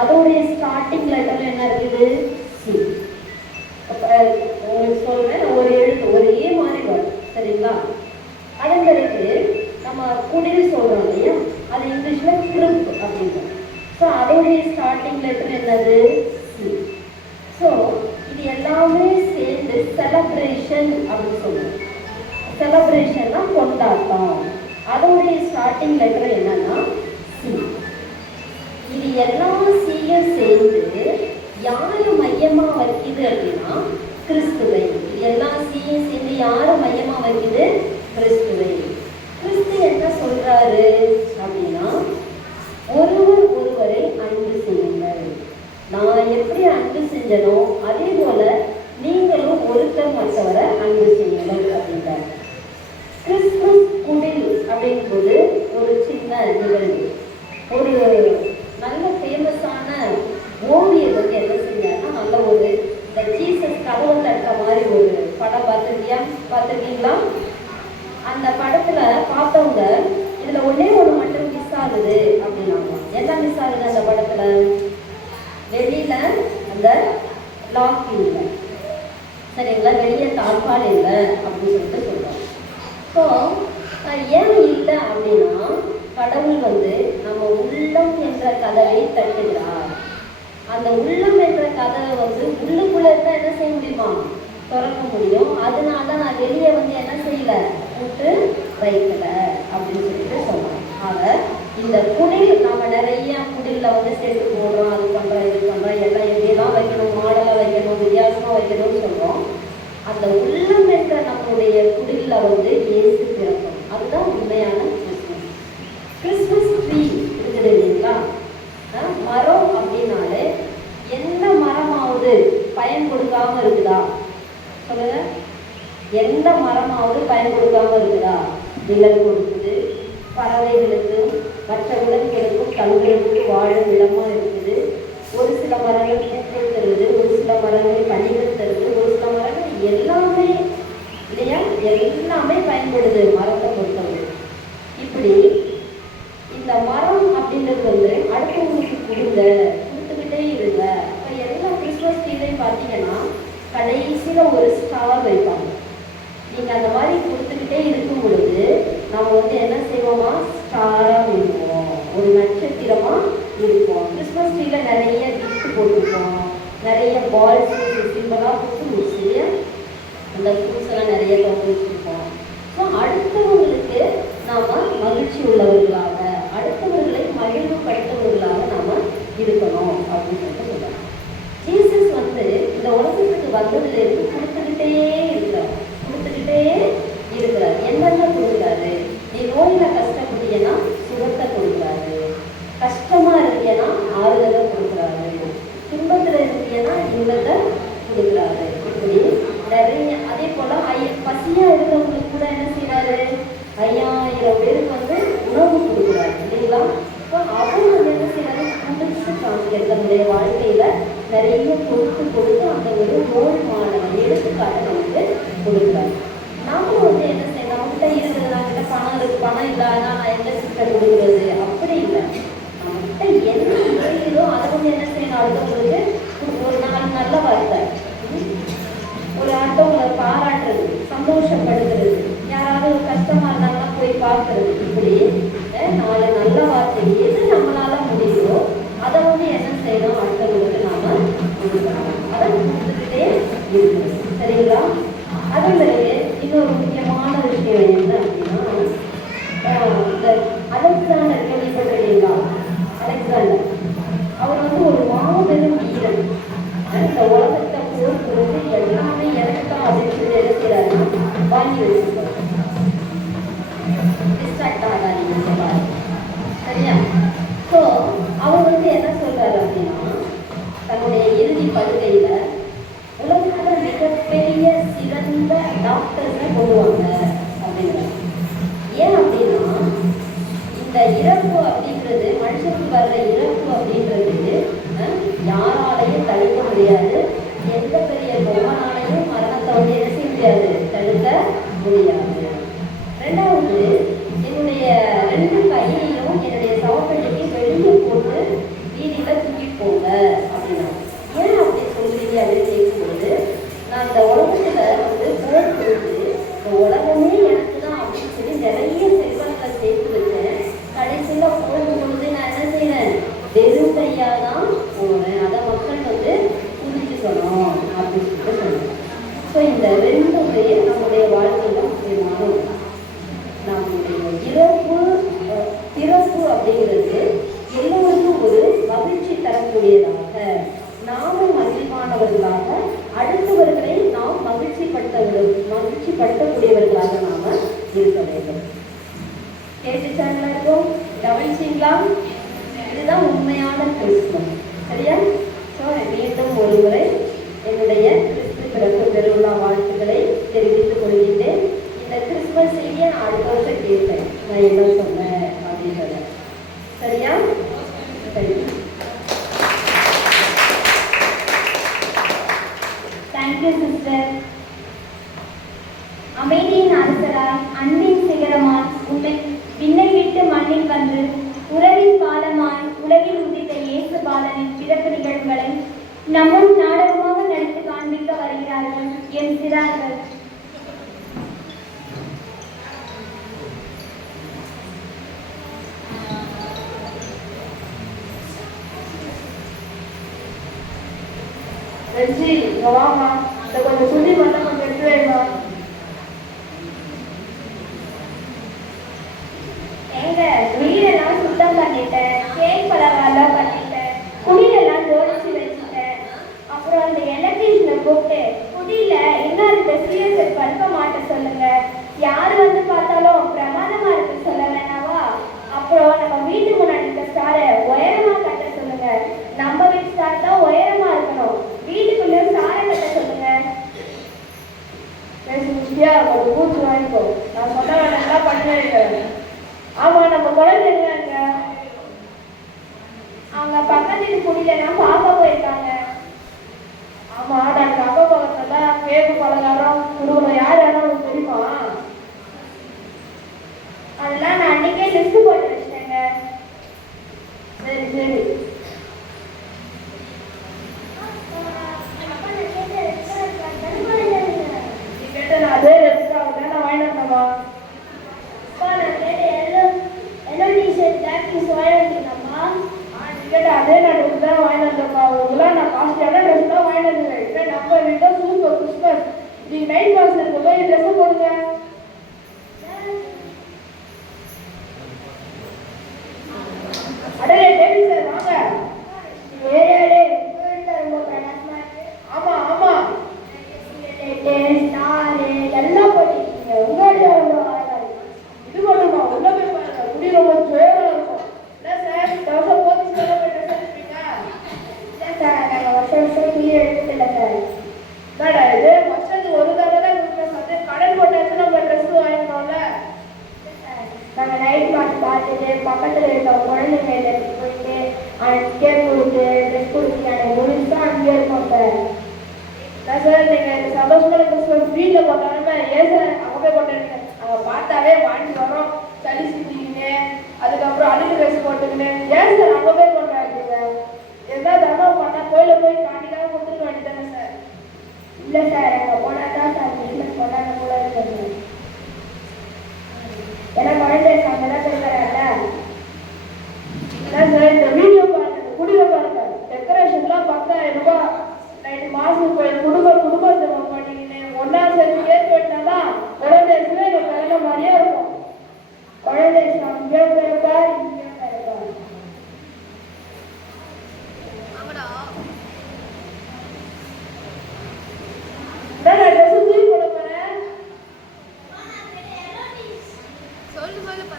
அதோடைய ஸ்டார்டிங் லெட்டர் என்ன இருக்குது? சி. உங்களுக்கு சொல்கிறேன், ஒரு எழுத்து ஒரே மாதிரி வரும். சரிங்களா? அதன் பிறகு நம்ம குடில் சொல்கிறோம் இல்லையா? அது இங்கிலீஷில் கிரிப் அப்படின்றோம். ஸோ அதோடைய ஸ்டார்டிங் லெட்டர் என்னது? சி. ஸோ இது எல்லாமே சேர்ந்து செலப்ரேஷன் அப்படின்னு சொல்லுவோம். செலப்ரேஷன்னா கொண்டாட்டம். அதோடைய ஸ்டார்டிங் லெட்டர் என்னன்னா சி. இது எல்லாம் சீயும் சேர்ந்து யாரு மையமா வைக்குது அப்படின்னா கிறிஸ்துவை. இது எல்லாம் சீயும் சேர்ந்து யாரு மையமா வைக்குது? கிறிஸ்துவை. கிறிஸ்து என்ன சொல்றாரு அப்படின்னா, ஒருவர் ஒருவரை அன்பு செய்யுங்கள். நான் எப்படி அன்பு செஞ்சனோ அதே போல நீங்களும் ஒருத்தர் மற்றவரை அன்பு செய்யுங்கள் அப்படின்றார். கிறிஸ்துமஸ் குடில் அப்படிங்கும்போது ஒரு சின்ன நிகழ்வு. ஒரு நல்ல ஃபேமஸான ஓவியர் வந்து என்ன செஞ்சாருன்னா, நல்ல ஒரு இந்த ஜீசஸ் கதவை தட்ட மாதிரி ஒரு படம் பார்த்துருக்கீங்களா? அந்த படத்துல பார்த்தவங்க இதுல ஒன்னே ஒன்று மட்டும் மிஸ் ஆகுது அப்படின்னாங்க. என்ன மிஸ் ஆகுது அந்த படத்துல? வெளியில அந்த லாக் இல்லை, சரிங்களா? வெளியே தாழ்பால் இல்லை அப்படின்னு சொல்லிட்டு சொல்றாங்க. ஸோ ஏன் இல்லை அப்படின்னா, கடவுள் வந்து நம்ம உள்ளம் என்ற கதவை தட்டுகிறார். அந்த உள்ளம் என்ற கதவை வந்து உள்ளுக்குள்ள இருந்தா என்ன செய்ய முடியுமா? திறக்க முடியும். அதனால நான் வெளியே வந்து என்ன செய்யல, விட்டு வைக்கல அப்படின்னு சொல்லிட்டு சொல்றேன். ஆக இந்த குடில் நம்ம நிறைய குடில்ல வந்து சேர்த்து போடுறோம், அது பண்றோம், இது பண்றோம், எல்லாம் எப்படியெல்லாம் வைக்கணும், மாடலா வைக்கணும், வித்தியாசமா வைக்கணும்னு சொல்றோம். அந்த உள்ளம் என்ற நம்மளுடைய குடில்ல வந்து இயேசு பிறக்கும். அதுதான் உண்மையான கிறிஸ்மஸ். கிறிஸ்மஸ் ட்ரீ இருக்குது இல்லைங்களா? மரம் அப்படின்னாலே எந்த மரமாவது பயன் கொடுக்காம இருக்குதா? சொல்லுங்க. எந்த மரமாவது பயன் நிழல் கொடுக்குது. பறவைகளுக்கும் மற்ற விலங்குகளுக்கும் தங்களுக்கு வாழும் இடமா இருக்குது. ஒரு சில மரங்கள் பூக்கள் தருது, ஒரு சில மரங்கள் கனிகள் தருது, ஒரு சில மரங்கள் எல்லாமே இல்லையா, எல்லாமே பயன்படுது மரத்தை பொறுத்தவரை. இப்படி இந்த மரம் அப்படின்றது வந்து அடுத்தவங்களுக்கு கொடுத்துக்கிட்டே இருங்க. இப்போ எல்லா கிறிஸ்மஸ் ட்ரீலையும் பார்த்தீங்கன்னா கடைசியில் ஒரு ஸ்டார் வைப்பாங்க. நீங்கள் அந்த மாதிரி கொடுத்துக்கிட்டே இருக்கும் பொழுது நம்ம வந்து என்ன செய்வோமா, ஸ்டாராக விடுவோம், ஒரு நட்சத்திரமாக இருப்போம். கிறிஸ்மஸ் ட்ரீல நிறைய கிஃப்ட் போட்டிருப்போம், நிறைய பால்ஸ் சிம்பிளாக கொடுத்து முடிச்சு அந்த ஃப்ரூட்ஸ் எல்லாம் நிறைய தொங்க வச்சுருப்போம். ஸோ அடுத்தவங்களுக்கு நாம் மகிழ்ச்சி உள்ளவர்களாக, அடுத்தவர்களை மகிழ்வுபடுத்தவர்களாக நாம் இருக்கணும் அப்படின்னு சொல்கிறாங்க. ஜீசஸ் வந்து இந்த உலகத்துக்கு வந்ததுலேருந்து கொடுத்துக்கிட்டே இருக்கிறார். என்னென்ன கொடுக்குறாரு? நீ நோயில் கஷ்டப்பட்டீங்கன்னா சுகத்தை கொடுக்குறாரு, கஷ்டமாக இருந்தீங்கன்னா ஆறுதலை கொடுக்குறாரு, துன்பத்தில் இருந்தீங்கன்னா இன்பத்தை கொடுக்குறாரு. இப்படி நிறைய. அதே போல் பசியாக இருக்கிறவங்களுக்கு கூட என்ன செய்கிறாரு, 5000 பேருக்கு வந்து உணவு கொடுக்குறாரு இல்லைங்களா? இப்போ அவங்க வந்து என்ன செய்யறாரு, புதுசு காமிக்கிறது நம்முடைய வாழ்க்கையில் நிறைய கொடுத்து அந்த ஒரு ரோல் மாடல் எடுத்துக்காட்டு நமக்கு கொடுக்குறாரு. நாமளும் வந்து என்ன செய்யணும், நம்மகிட்ட இருக்குது, நம்மகிட்ட பணம் இருக்குது, பணம் இல்லாதனா நான் என்ன சிஸ்டர் கொடுக்குறது, அப்படி இல்லை. நம்மகிட்ட என்ன இருக்குதோ அதை வந்து என்ன செய்யணும், அடுத்தவங்களுக்கு ஒரு 4 நல்ல வார்த்தை, ஒரு அடுத்தவங்களை பாராட்டுறது, சந்தோஷப்படுத்துறது, யாராவது கஷ்டமா இருந்தாங்கன்னா போய் பார்க்கறது. இப்படி 4 நல்ல வார்த்தை எது நம்மளால முடியுதோ அதை வந்து என்ன செய்யணும், அடுத்தவங்களுக்கு நாம கொடுக்கணும். அதை கொடுத்துக்கிட்டே இருக்கணும். சரிங்களா? அதே மாதிரி இன்னொரு முக்கியமான விஷயம் என்ன அப்படின்னா, இந்த அலெக்சாண்டர் கேள்விப்பட்டிருக்கீங்களா? அலெக்சாண்டர் அவர் வந்து ஒரு மாபெரும் வீரன். இந்த உலகத்தை போர் போட்டு எல்லாமே எனக்கு தான் அப்படின்னு சொல்லி என்ன செய்யறாருன்னா வாங்கி வச்சுருக்காரு. டிஸ்ட்ராக்ட் ஆகாதீங்க சொல்றாரு. சரியா? ஸோ அவர் வந்து என்ன சொல்றாரு அப்படின்னா, தன்னுடைய இறுதி படுகையில உலகத்துல மிகப்பெரிய சிறந்த டாக்டர்ஸை கொண்டுவாங்க அப்படிங்கிறார். ஏன் அப்படின்னா, இந்த இறப்பு அப்படின்றது, மனுஷனுக்கு வர்ற இறப்பு அப்படின்றது யாராலையும் தடுக்க முடியாது. எந்த பெரிய பொம்மனாலையும் மரணத்தை வந்து என்ன செய்ய முடியாது, தடுக்க முடியாது. ரெண்டாவது, என்னுடைய 2 கையையும் என்னுடைய சவப்பெட்டிக்கு வெளியே போட்டு வீதியில் தூக்கிட்டு போங்க அப்படின்னா. ஏன் அப்படி சொல்றீங்க அப்படின்னு கேட்கும்போது, நான் இந்த உலகத்தில் வந்து போர் கொடுத்து இந்த உலகமே எனக்கு தான் அப்படின்னு சொல்லி நிறைய செல்வங்களை சேர்த்து வச்சேன். கடைசியில் போகும்பொழுது நான் என்ன செய்யறேன், வெறும் கையாக தான் போனேன். அதை மக்கள் வந்து புரிஞ்சுக்கணும் அப்படின்னு சொல்லிட்டு சொன்னேன். ஸோ இந்த 2 பேர் நம்முடைய வாழ்க்கையில் முக்கியமான நம்முடைய பிறப்பு அப்படிங்கிறது எல்லோருக்கும் ஒரு மகிழ்ச்சி தரக்கூடியதாக, நாமும் மகிழ்வானவர்களாக, அடுத்தவர்களை நாம் மகிழ்ச்சிப்படுத்தக்கூடியவர்களாக நாம இருக்க வேண்டும். கேட்டுச்சாங்களா? இருக்கும் கவனிச்சிங்களா? இதுதான் உண்மையான கிறிஸ்துவம். சரியா? ஸோ மீண்டும் ஒரு முறை என்னுடைய கிறிஸ்து பிறப்பு பெருவிழா வாழ்த்துக்களை தெரிவித்துக் கொள்கின்றேன். இந்த கிறிஸ்துமஸ் செய்தியை நான் அடுத்த வருஷம் கேட்பேன், நான் என்ன சொன்னேன் அப்படின்றத. சரியா? சரி. Thank you sister. அமைதியின் அரசராய், அன்பின் சிகரமாய், விண்ணை விட்டு மண்ணில் வந்து உறவின் பாலமாய் உலகில் உதித்த இயேசு பாலனின் பிறப்பு நிகழ்வுகளை நம்மும் நாடகமாக நடித்து காண்பிக்க வருகிறார்கள் என் சிறார்கள். ரெஞ்சி வாமா, இந்த கொஞ்சம் சுதி மட்டும் கொஞ்சம் எடுத்து வைமா. எங்க வீடெல்லாம் சுத்தம் பண்ணிட்டேன், கேக் பலகாரம் பண்ணிட்டேன், குடியெல்லாம் ஜோடிச்சு வச்சுட்டேன். அப்புறம் அந்த எலக்ட்ரீஷியனை கூப்பிட்டு குடியில இன்னும் இந்த சிஎஸ்எஸ் பல்ப மாட்ட சொல்லுங்க, யாரு வந்து பார்த்தாலும் பிரமாதமா இருக்கு சொல்ல வேணாவா. அப்புறம் நம்ம வீட்டு முன்னாடி இருக்க ஸ்டாரை உயரமா கட்ட சொல்லுங்க, நம்ம வீட்டு ஸ்டார் தான் உயரமா இருக்கணும், வீட்டுக்குள்ளே ஸ்டாரை கட்ட சொல்லுங்க. கொஞ்சம் பூச்சி வாங்கிக்கோ, நான் சொன்ன வேலை எல்லாம் பண்ணுவேன். அன்னைக்கே லிஸ்ட் போட்டு வச்சிட்டேங்க. சரி சரி. நீ கேட்ட நான் அதே ரெஸ்டாரண்ட் தான் நான் வாங்கிட்டு வந்தேம்மா. அப்பா நான் கேட்ட எல்லோ டிஷர்ட் பிளாக் ஜீன்ஸ் வாங்கிட்டீங்கம்மா. நீ கேட்ட அதே நான் ட்ரெஸ் தான் வாங்கிட்டு வந்தேம்மா. உங்களுக்குலாம் நான் காஸ்ட்லியான ட்ரெஸ் தான் வாங்கிட்டு வந்தேன். இப்போ நம்ம வீட்டில் சூப்பர் கிறிஸ்மஸ். நீங்கள் நைட் வாஷ் இருக்கும்போது இந்த ட்ரெஸ்ஸை போடுங்க. அடே டேவிட் சார் வாங்க. ஏழே ரொம்ப பிரகாசமா இருக்கு. ஆமா ஆமா. ஸ்டார் எல்லாம் போட்டிருக்கீங்க. உங்களோட ரொம்ப அழகா இருக்கு. இது மட்டுமா உள்ள போய் பாருங்க. முடி ரொம்ப ஜோரா இருக்கும். என்ன சார் தவச போத்தி சொல்ல போய் ட்ரெஸ் எடுப்பீங்க? இல்லை சார் நாங்கள் வருஷம் கீழே எடுத்துக்கல சார். என்னடா இது வருஷத்துக்கு ஒரு தடவை தான் கிறிஸ்மஸ் வந்து கடன் போட்டாச்சு நம்ம ட்ரெஸ் வாங்கிக்கணும்ல. நாங்கள் நைட் வாட்ச் பார்த்துட்டு பக்கத்தில் இருக்க குழந்தைங்க போயிட்டு கேக் கொடுத்து ட்ரெஸ் கொடுத்து நாங்கள் முழுசாக அங்கேயே இருக்கோம் சார். என்ன சார் நீங்கள் இந்த சந்தோஷமான கிறிஸ்மஸ் வீட்டில் கொண்டாடாம ஏன் சார் அங்கே போய் கொண்டாடுங்க? அங்கே பார்த்தாவே வாங்கி வரோம் சளி சிந்திக்கின்னு அதுக்கப்புறம் அழுகு ட்ரெஸ் போட்டுக்கின்னு ஏன் சார் அங்கே போய் கொண்டாடுறீங்க? எதாவது தர்மம் பண்ணால் கோயிலில் போய் காண்டிக்காக கொடுத்துக்க வேண்டியதானே சார்? இல்லை சார் அங்கே போனால் தான் சார் கிறிஸ்மஸ் கொண்டாட கூட இருக்குது. ஏன்னா குழந்தை அங்கே தான் இருக்கிறாங்க. என்ன சார் இந்த வீடியோ பாருங்க, இந்த குடியை பாருங்க, டெக்கரேஷன்லாம் 10,000 ரூபாய். நைட்டு மாசம் குடும்ப ஜெபம் பண்ணிக்கின்னு ஒன்னா சேர்த்து ஏற்றி விட்டாதான் குழந்தை எங்கள் பிறந்த மாதிரியே இருக்கும். குழந்தை அங்கேயே பிறப்பார் இங்கேயே பிறப்பார். என்னடா ட்ரெஸ் தூக்கி போட போறேன்?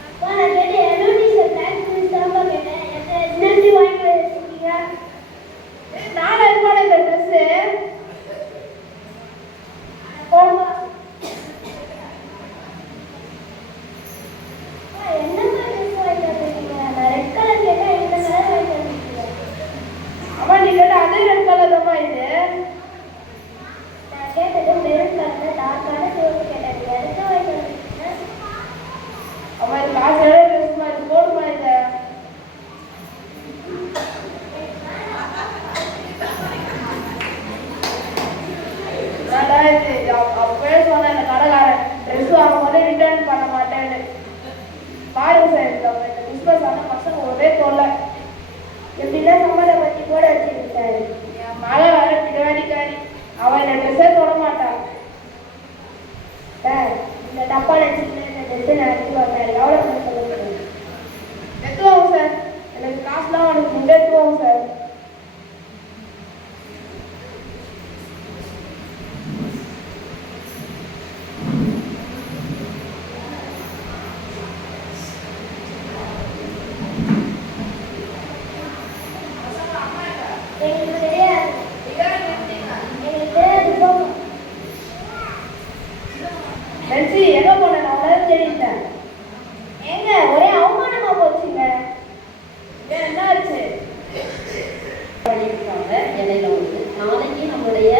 அப்பா நான் கேட்ட எல்லோ டிஷர்ட் பிளாக் ஜீன்ஸ் தான்ப்பா கேட்டேன். என்னென்ன வாங்கி வச்சிருக்கீங்க? 4,000 ரூபாய் இந்த ட்ரெஸ். போமா என்னப்பா ட்ரெஸ் வாங்கி வச்சிருக்கீங்க? நான் ரெட் கலர் கேட்டேன். இந்த கலர் வாங்கி வச்சிருக்கீங்க. அம்மா நீ கேட்ட அதே ரெட் கலர் தான்மா இது. நான் கேட்டது மெரூன் கலர் டார்க்கான சிவப்பு கேட்டேன். எதுக்கு வாங்கி வச்சிருக்கீங்க? அம்மா இது காசு ட்ரெஸ் மாதிரி போடுமா இதை? என்னடா இது அப்பவே சொன்னேன் இந்த கடைக்காரன் ட்ரெஸ் வாங்கும்போது ரிட்டர்ன் பண்ண மாட்டேன்னு. பாருங்க சார் இந்த கிறிஸ்மஸ் ஆன பசங்க ஒரே தொல்லை. எப்படின்னா சம்மதை பற்றி போட வச்சிருக்கேன் சார். என் மழை வர பிடிவாடிக்காரி அவன் இந்த ட்ரெஸ்ஸே தொட மாட்டான். சார் இந்த டப்பால சின்ன இந்த ட்ரெஸ்ஸை நான் எடுத்து வந்தேன். எவ்வளோ சொல்லுங்க. எடுத்துவாங்க சார். எனக்கு காசுலாம் அவனுக்கு முன்னே எடுத்துவாங்க சார். எங்களுக்கு தெரியாது. எங்களுக்கு தெரியாது போகும். நென்சி எங்க போன நான் உனக்கு தெரியல. ஏங்க ஒரே அவமானமா போச்சுங்க. ஏன் என்ன ஆச்சு? பண்ணியிருக்காங்க இடையில வந்து நாளைக்கு நம்முடைய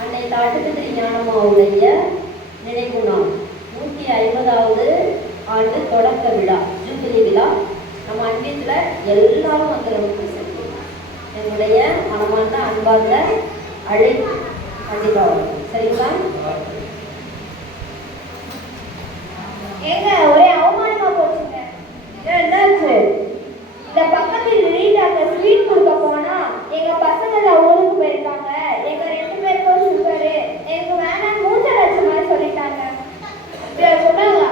அன்னை தாட்டுத்திரு ஞானம்மாவுடைய நினைவு நாள் 150வது ஆண்டு தொடக்க விழா ஜூபிலி விழா. நம்ம அன்பியத்தில் எல்லாரும் வந்துடும். என்னுடைய மனமார்ந்த அன்பார்ந்த அழைப்பு கண்டிப்பாக வரும். சரிங்களா? ஏங்க ஒரே அவமானமா போச்சுங்க. ஏன் என்னாச்சு? இந்த பக்கத்து வீட்டாங்க ஸ்வீட் கொடுக்க போனா எங்க பசங்க தான் ஊருக்கு போயிருக்காங்க. எங்க 2 பேருக்கும் சுகரு. எனக்கு வேணாம் மூஞ்ச வச்ச மாதிரி சொல்லிட்டாங்க. அப்படியா சொன்னாங்க?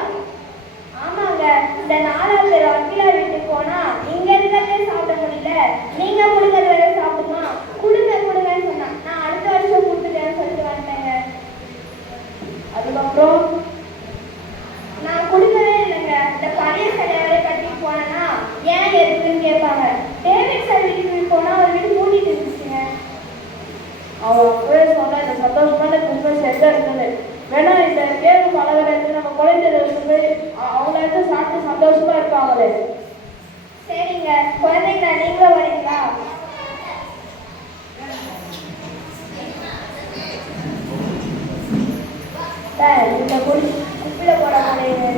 ஆமாங்க. இந்த 4வது அகிலா வீட்டுக்கு போனா இங்க இருக்கிறதே சாப்பிட முடியல. நீங்க கொடுக்கறது வேற சாப்பிடுமா? கொடுங்கன்னு சொன்னா நான் அடுத்த வருஷம் கொடுத்துட்டேன்னு சொல்லிட்டு வந்துட்டேங்க. அதுக்கப்புறம் நான் கொடுக்கவே இல்லைங்க. இந்த பழைய சிலையை வரை கட்டிட்டு போனேன்னா ஏன் எதுக்குன்னு கேட்பாங்க. டேவிட் சார் வீட்டுக்கு போனா அவர் வீடு மூடிட்டு இருந்துச்சுங்க. அவன் அப்பவே சொன்னா இந்த சந்தோஷமான கிறிஸ்மஸ் எங்க இருக்குது வேணா இந்த கேக்கு பலவரை எடுத்து நம்ம குழந்தைகளுக்கு போய் அவங்க எடுத்து சாப்பிட்டு சந்தோஷமா இருப்பாங்களே. சரிங்க குழந்தைங்களா நீங்களும் வரீங்களா? சார் இந்த குப்பில போட முடியுங்க.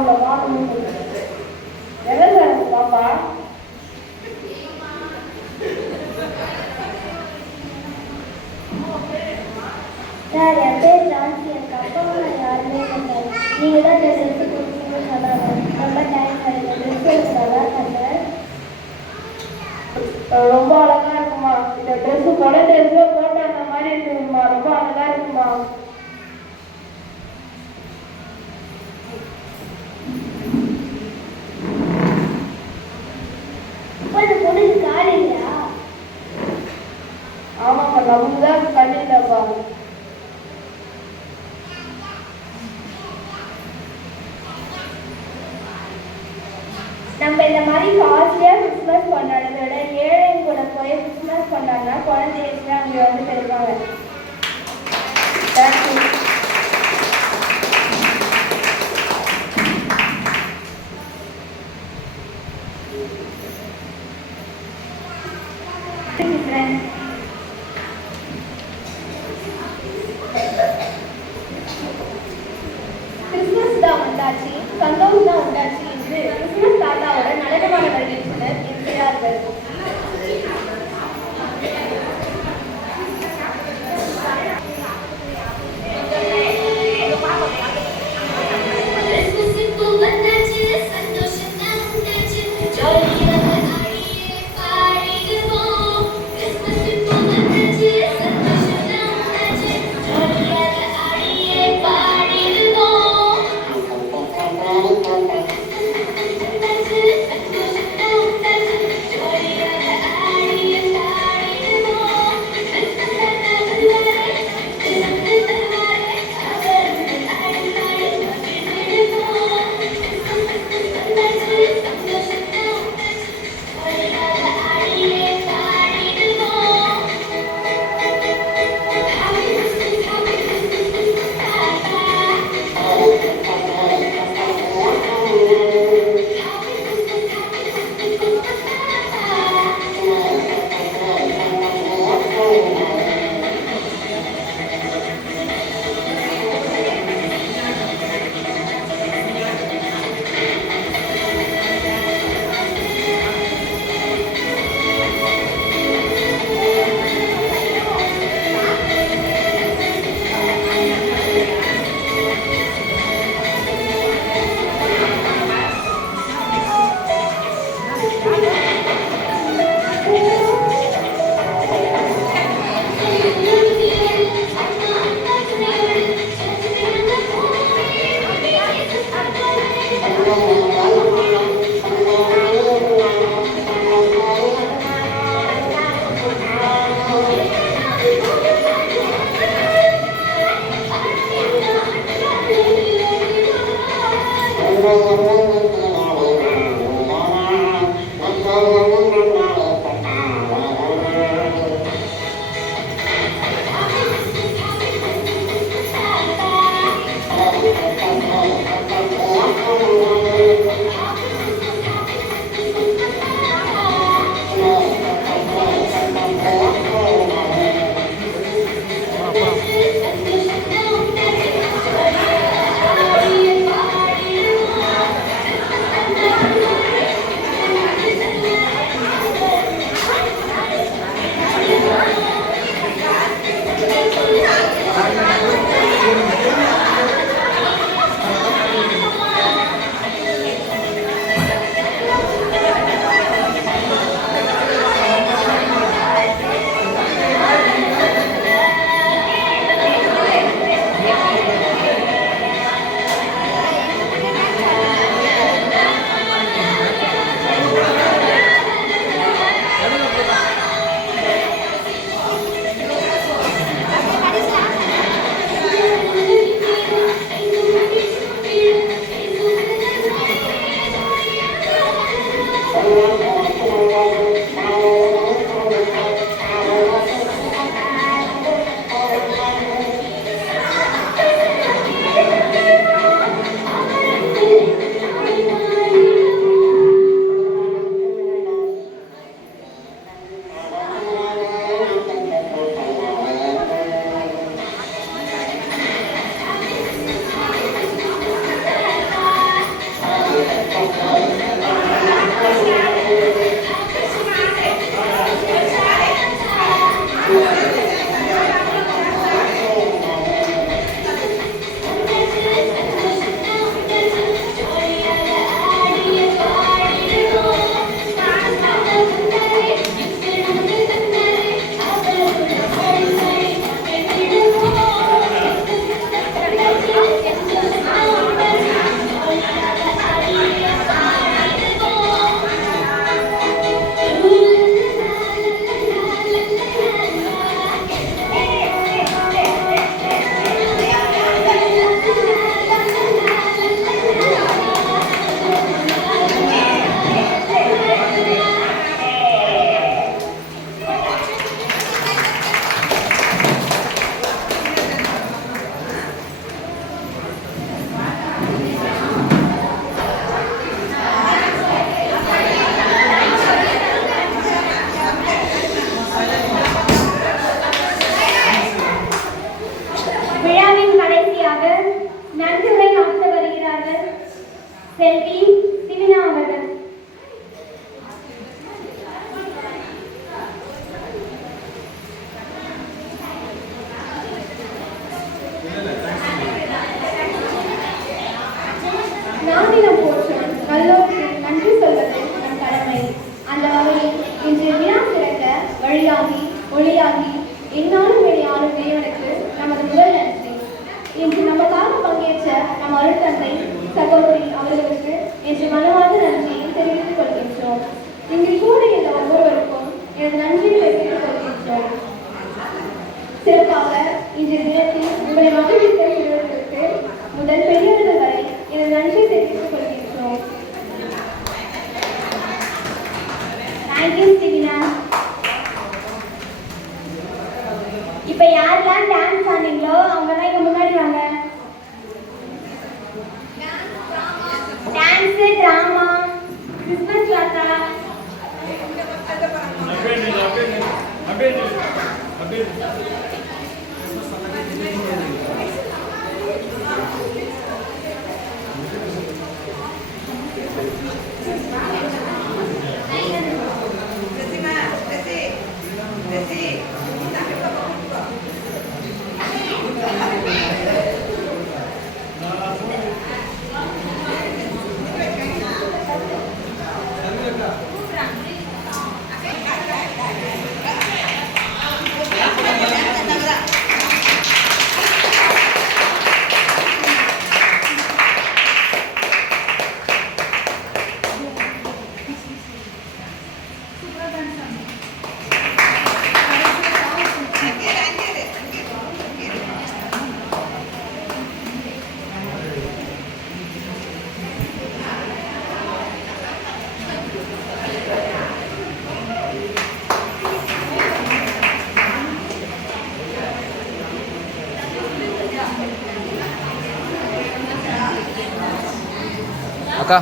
உங்களை பார்க்கணும்னு சொல்றேன். எங்க சார் உங்க பாப்பா? சார் என் பேர் ஜான்சி. எனக்கு அப்பா அம்மா யாருமே இல்லை சார். நீங்கள் தான் ட்ரெஸ் எடுத்து கொடுத்தீங்கன்னு சொன்னாங்க. ரொம்ப தேங்க்ஸ் சார். இந்த ட்ரெஸ் எனக்கு நல்லா இருக்கா சார்? ரொம்ப அழகா இருக்குமா. இந்த ட்ரெஸ் கொடை ட்ரெஸ்ல போட்டு அந்த மாதிரி இருக்குமா. ரொம்ப அழகா இருக்குமா. இந்த பொண்ணுக்கு காடு இல்லையா? ஆமாப்பா, நமக்கு தான் கண்டிப்பாப்பா. நம்ம இந்த மாதிரி காஸ்ட்லியாக கிறிஸ்மஸ் கொண்டாடுறத விட ஏழைங்க கூட போய் கிறிஸ்மஸ் கொண்டாடினா குழந்தை ஏசுனா அங்கே வந்து பெறுவாங்க. தேங்க்யூ. கிறிஸ்துமஸ் தான் வந்தாச்சு, சந்தோஷம் தான் உண்டாச்சு என்று கிறிஸ்துமஸ் தாத்தாவோட நடனமான வருகின்றனர் என்கிறார்கள். Thank you. செல்வி சிவினா அவர்கள். நானிலம் போற்றும் வல்லோருக்கு நன்றி சொல்வது நம் கடமை. அந்த வகையில் இன்று வினா சிறக்க வழியாகி ஒளியாகி என்னாலும் வெளியாலும் தேவனுக்கு நமது முதல் நன்றி. இன்று நமக்காக பங்கேற்ற நம் அருட்தந்தை சகோதரி அவர்களுக்கு இன்று மனமார்ந்த நன்றியை தெரிவித்துக் கொள்கின்றோம். இங்கு கூடியுள்ள ஒவ்வொருவருக்கும் எனது நன்றியை தெரிவித்துக் கொள்கின்றோம். சிறப்பாக இன்றைய தினத்தில் உங்களை மகிழ்வித்த சிறுவர்களுக்கு முதல் பெரியவர்கள் வரை எனது நன்றியை தெரிவித்துக் கொள்கின்றோம். தேங்க்யூ சிவினா. இப்ப யாரெல்லாம் டான்ஸ் ஆனீங்களோ அவங்கெல்லாம் இங்க முன்னாடி வாங்க. டான்ஸ், டிராமா, கிறிஸ்மஸ் தாத்தா. அக்கா